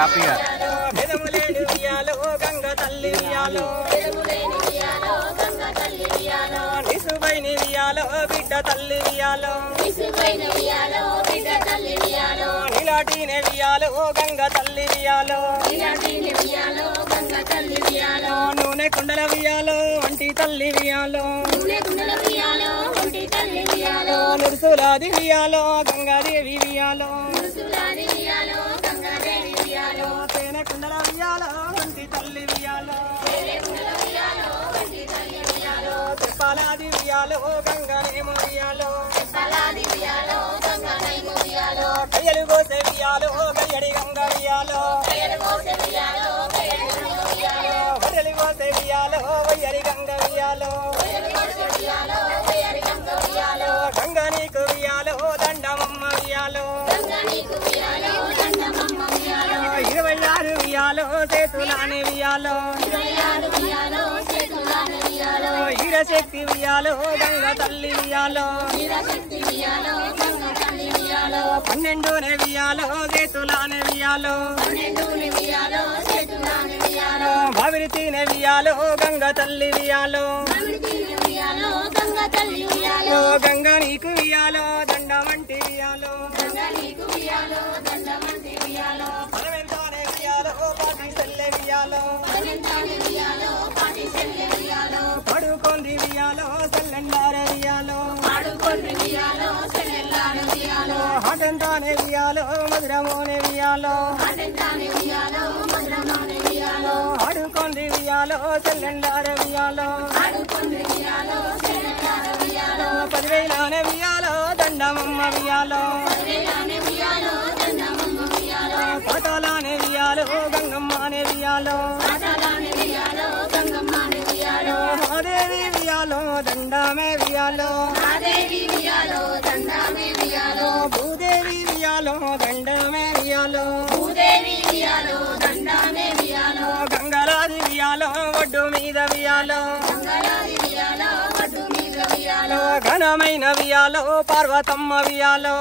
కాపీగా బెదములేని వియాలో గంగ తల్లి వియాలో నిసుబైని వియాలో బిడ్డ తల్లి వియాలో నిలాటినే వియాలో గంగ తల్లి వియాలో నూనె కుండల వియాలో వంటి తల్లి వియాలో నురుసులాది వియాలో గంగాదేవి వియాలో తేనె కుండల వియాలో వంటి తల్లి వియాలో చెప్పాలాది వియాలో గంగనేమో వియాలో కయ్యలు కోసే వియాలో కయ్యడి గంగ వియాలో వడ్డలి కోసే వియాలో వయ్యడి గంగ వియాలో గంగ నీకు వియాలో దండమమ్మ వియాలో 26 వియాలో చేతులానే వియాలో ఈరశక్తి వియాలో గంగ తల్లి వియాలో 12 వియాలో చేతులానే వియాలో భావిరితీనే వియాలో గంగ తల్లి వియాలో గంగ నీకు వియాలో దండమంటి వియాలో పరమెంతానే వియాలో పాటి సెల్లె వియాలో పడుకొంది వియాలో సెల్లెండారే వియాలో హాటంతానే వియాలో మధురమోనే వియాలో ఆడుకొంది వియాలో సెల్లెండారే వియాలో 10,000 వియాలో దండమమ్మ వియాలో పాటాలానే వియాలో గంగమ్మనే వియాలో మహాదేవి వియాలో దండమే వియాలో భూదేవి వియాలో దండమే వియాలో గంగరాది వియాలో ఒడ్డు మీద వియాలో ఘనమైన వియాలో పార్వతమ్మ వియాలో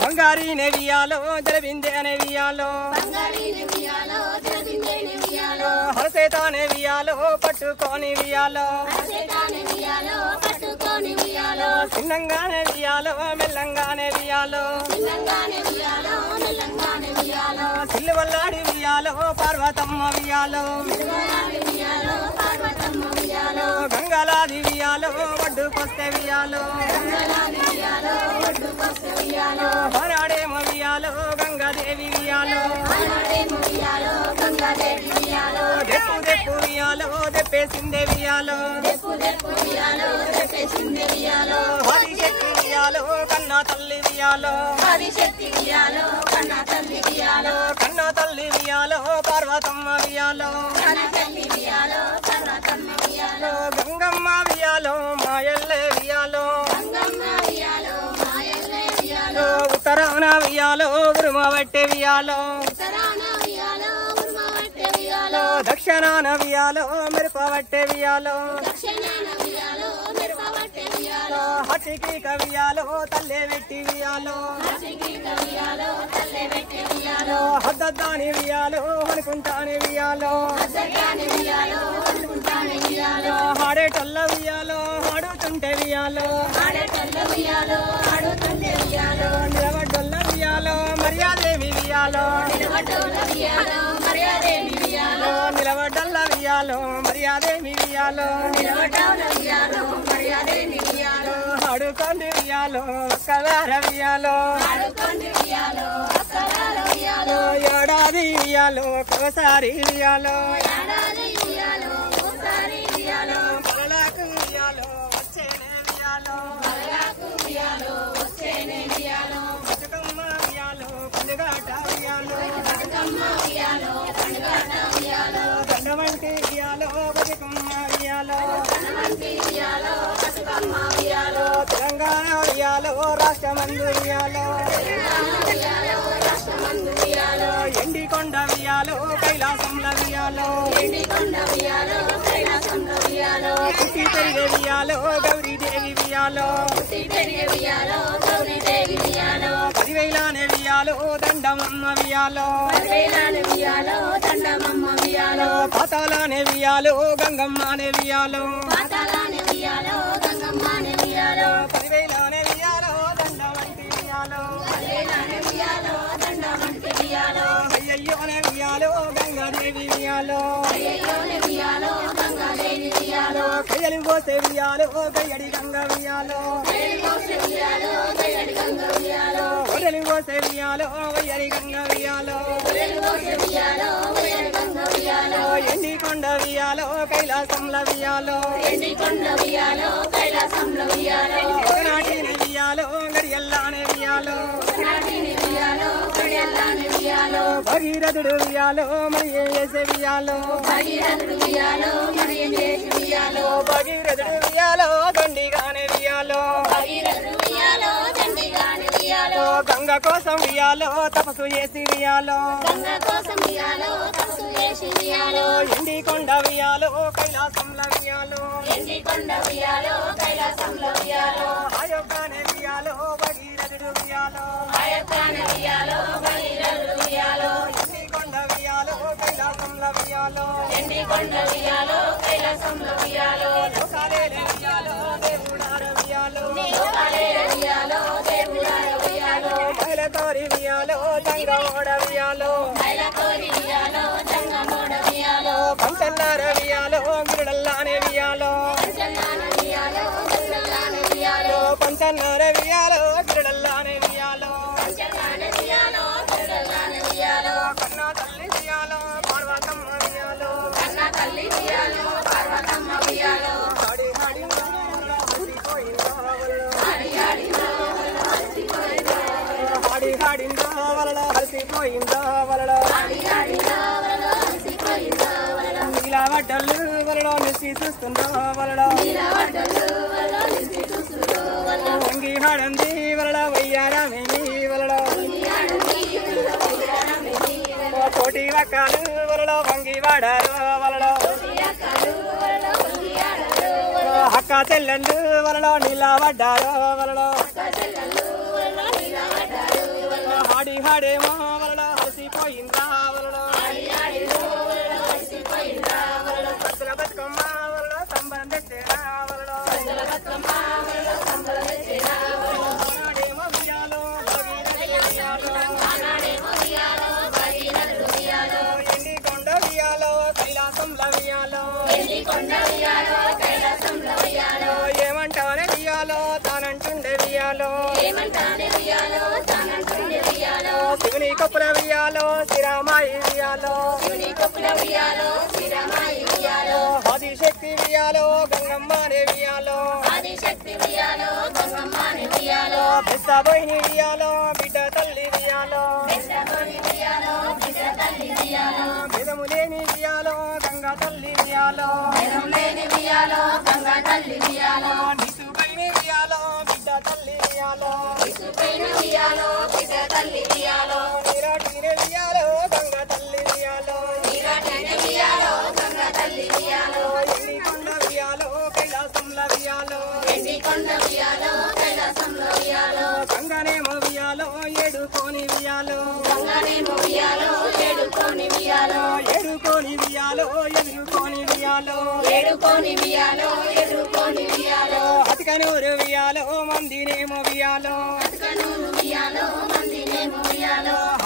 బంగారీనే వియాలో జలబిందేనే వియాలో హరసేతానే వియాలో పట్టుకోని వియాలో చిన్నంగానే వియాలో మెల్లంగానే వియాలో సిల్లువల్లాడి వియాలో పార్వతమ్మ వియాలో గంగలాది వియాలో ఒడ్డుకొస్తే వియాలో హరాడేమో వియాలో గంగాదేవి వియాలో దెప్పు దెప్పు వియాలో దెప్పేసిందే వియాలో హరిశక్తి వియాలో కన్నా తల్లి వియాలో కన్నా తల్లి వియాలో పార్వతమ్మ వియాలో గంగమ్మ వియాలో మాయల్లే వియాలో ఉత్తరాన వియాలో ఉరుమబట్టే వియాలో దక్షిణాన వియాలో మెరుపబట్టే వియాలో హటికి కవియాలో తల్లే వెట్టి వియాలో హద్దాని వియాలో అనుకుంటానే వియాలో హాడేటల్ల వియాలో హాడుతుంటే వియాలో నిలబడ్డొల్ల వియాలో మర్యాదేవి వియాలో నిలబడ్డల్ల వియాలో మర్యాదేవి వియాలో ఆడుకోండి వియాలో ఒక్కవార వియాలో ఏడాది వియాలో ఒక్కోసారి వియాలో పరలాకు వియాలో వచ్చేనే వియాలో బతుకమ్మ వియాలో పండుగాట వియాలో దండవంటి వియాలో బతుకమ్మ వియాలో తెలంగాణ వియాలో రాష్ట్రమందు వియాలో ఎండికొండ వియాలో కైలాసంల వియాలో పుట్టి పెరిగే వియాలో గౌరీదేవి వియాలో 10,000 వియాలో వియాలో దండమమ్మ వియాలో పాతాలనే వియాలో గంగమ్మనే వియాలో 10,000 వియాలో దండమంటి వియాలో అయ్యయ్యోనే వియాలో గంగాదేవి వియాలో కయ్యలి పోసే వియాలో గయ్యడి గంగ వియాలో ఒడలి పోసే వియాలో వయ్యడి గంగ వియాలో ఎండి కొండ వియాలో కైలాసంల వియాలో నాటిన వియాలో గడియల్లానే వియాలో భగీరథుడు వియాలో మణి చేసే వియాలో భగీరథుడు వియాలో దండిగానే వియాలో గంగ కోసం వియాలో తపస్సు చేసి వియాలో ఎండి కొండ వియాలో కైలాసంల వియాలో అయోగానే వియాలో భగీరథుడు వియాలో ఎండి కొండ వియాలో కైలాసంల వియాలో లోకాలేలే వియాలో దేవుడార వియాలో బయలతోరి వియాలో తంగమోడ వియాలో పంచన్నార వియాలో గిరుడల్లానే వియాలో పంచన్నార వియాలో గిరుడల్లానే వియాలో కన్నా తల్లి వియాలో పార్వతమ్మ వియాలో హాడి హాడి హాడిందో వలలో హలిసిపోయిందో వలలో నీలవడ్డలు వలలో నిలిచి చూస్తుందో వలలో వంగి హాడంది వలలో వయ్యారమేమి వలలో కోటి వక్కలు వలలో వంగి వాడారు వలలో అక్క చెల్లెళ్ళు వలలో నీలవడ్డారు వలలో హాడి హాడేమో వలలో హలిసిపోయిందా వలలో పత్ర బతుకమ్మ వలలో సంబరం తెచ్చేరా వలలో ఆనాడేమో వియాలో వియాలో ఎండి కొండ వియాలో కైలాసంల వియాలో ఏమంటానే వియాలో తానంటుండే వియాలో శివుని కొప్పుల వియాలో శ్రీరామాయి వియాలో ఆదిశక్తి వియాలో గంగమ్మనే వియాలో బెస్తబోయిని వియాలో బిడ్డ తల్లి వియాలో భేదము లేని వియాలో గంగా తల్లి వియాలో నిసుపైన వియాలో బిడ్డ తల్లి వియాలో నిరాటిన వియాలో గంగా తల్లి వియాలో ఎండి కొండ వియాలో కైలాసంల వియాలో గంగనేమో వియాలో ఏడుకోని వియాలో ఎదుర్కోని వియాలో అతికనూరు వియాలో మందినేమో వియాలో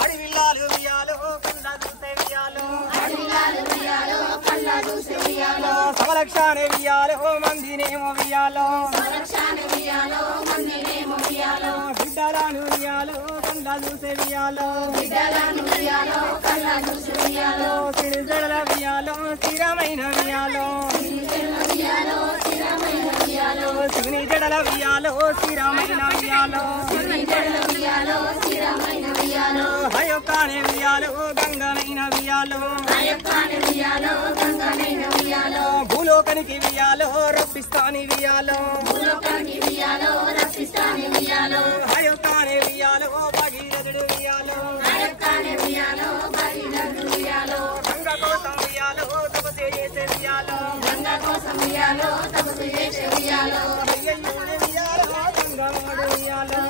అడవిల్లాలు వియాలో కళ్ళ చూసే వియాలో సమలక్షానే వియాలో మందినేమో వియాలో బిడ్డలాను వియాలో కళ్ళ చూసే వియాలో సిరిజడల వియాలో స్థిరమైన వియాలో శివుని జడల వియాలో స్థిరమైన వియాలో హయోకానే వియాలో గంగనైన వియాలో భూలోకానికి వియాలో రప్పిస్తాని వియాలో హయోకానే వియాలో భగీరథుడు వియాలో గంగ కోసం వియాలో తపస్సు చేసే వియాలో అయ్యయ్యోనే వియాలో గంగమోడు వియాలో